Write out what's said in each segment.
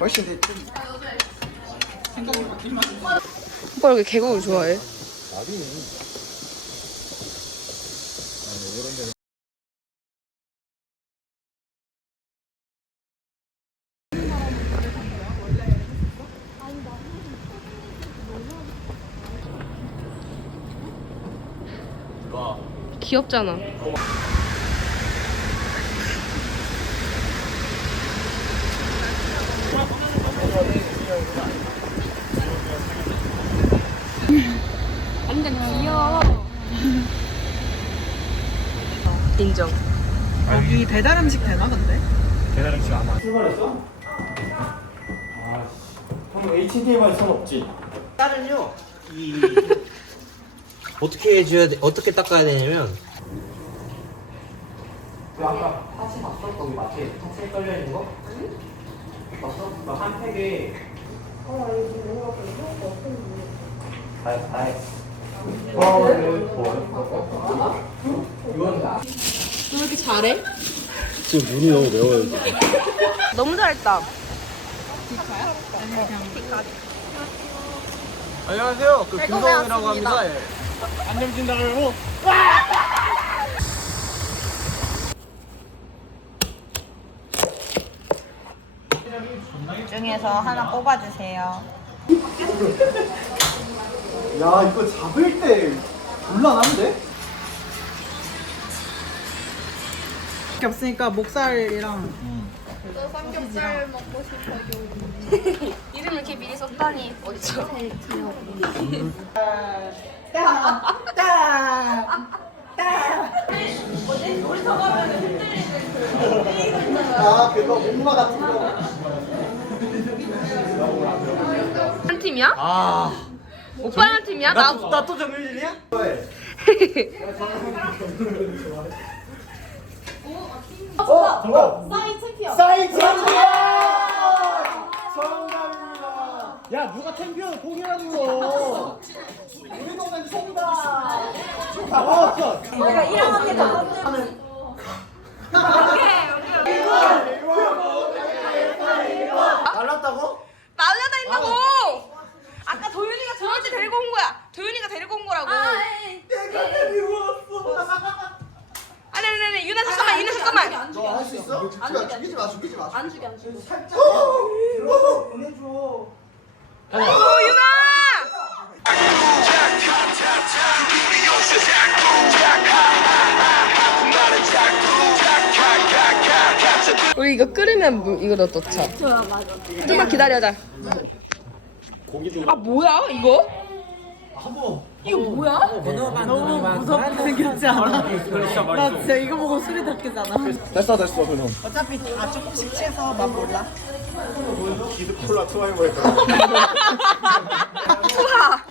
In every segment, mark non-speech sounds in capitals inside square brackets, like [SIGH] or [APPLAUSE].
훨씬 더 오빠 이렇게 계곡을 좋아해? 귀엽잖아. 완전 귀여워. 인정. 여기 배달 음식 되나 근데? 배달 음식 아마 출발했어? 아씨 형 HDMI 선 없지? 딸은요 이 [LAUGHS] 어떻게 해줘야 돼 어떻게 닦아야 되냐면 그 아까 파츠 봤어? 거기 마트에 파츠에 깔려 있는 거? 봤어? 그한 팩에 어 이거 다해 다해 왜 이렇게 잘해? 지금 눈이 너무 매워요 너무 잘했다. 안녕하세요 그 김동이라고 합니다 예. 안녕 진다고 중에서 하나 뽑아주세요. 야 이거 잡을 때 곤란한데? 밖에 없으니까 목살이랑 [LAUGHS] 이름을 이렇게 미리 썼다니 어디죠? 아 그거 목마 같은 거 한 팀이야? 아, 오빠랑 팀이야? 나 나또 정규진이야? [LAUGHS] 어, 정답. 사이 챔피언. 사이 챔피언. 정답입니다. 야, 누가 챔피언 공이라고? 우리 동네 송다. 어, 내가 1학년 때 잡았는데 달랐다고? 날려다닌다고! 아까 도윤이가 도윤이 데리고 온 거야. 도윤이가 데리고 온 거라고. 내가 데리고 왔어. 아니 아니 아니 유나 잠깐만 유나 잠깐만. 너할수 있어? 죽이지 마, 죽이지 마, 죽이지 마. 안 죽여 안 죽여. 살짝 들어서 보내줘. 오 유나! 우리 이거 끓으면 물 이거 넣자. 좋아 맞아. 좀만 기다려자. 아 뭐야 이거? 이거 뭐야? 너무 무섭게 생겼지 않아? 나 진짜 이거 보고 술이 닦이잖아. 됐어, 됐어, 그럼. 어차피 아 조금씩 취해서 맛 몰라. 기드 콜라 투하이버 했다.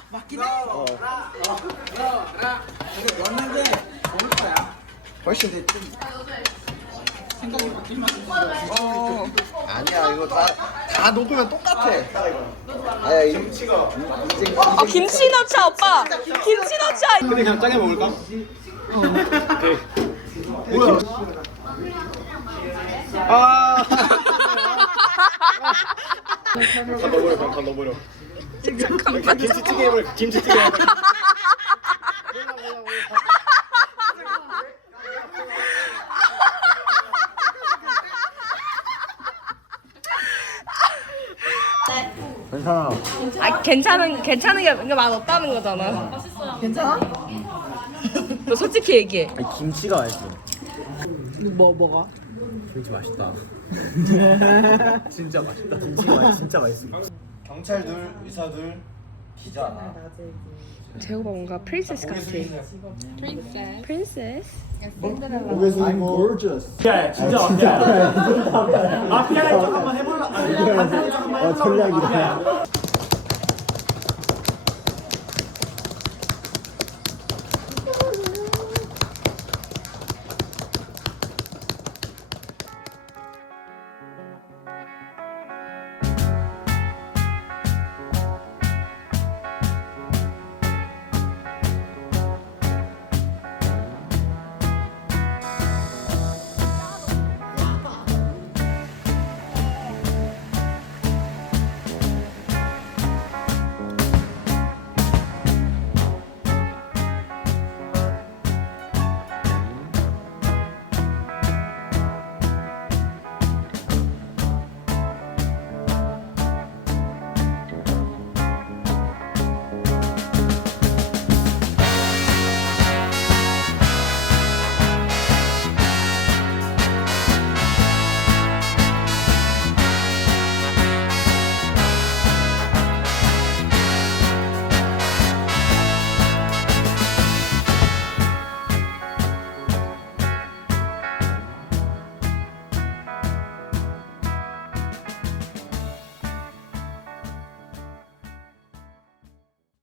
맞긴 해. 훨씬 더 어. 아니야 이거 다 다 녹으면 똑같아. 아야 이 김치가 아 김치 넣자 오빠. 김치 넣자. 근데 그냥 짜게 먹을까? 뭐야? 아. 다 넣어버려, 다 넣어버려. 잠깐만. 김치찌개 해볼, 김치찌개 해볼. 괜찮아. 아 괜찮은 괜찮은 게 그러니까 맛 없다는 거잖아. 괜찮아? 너 솔직히 얘기해. 아니, 김치가 맛있어. 뭐 뭐가? 김치 맛있다. [LAUGHS] 진짜 맛있다. 김치 맛 진짜 맛있어. 경찰 둘, 의사 둘, 기자 하나. 재호가 뭔가 프린세스 같아. 프린세스. 프린세스. I'm gorgeous. 야, 진짜 진짜. 마피아의 척 한번 해볼라. 아, 마피아의 척 한번 해볼라.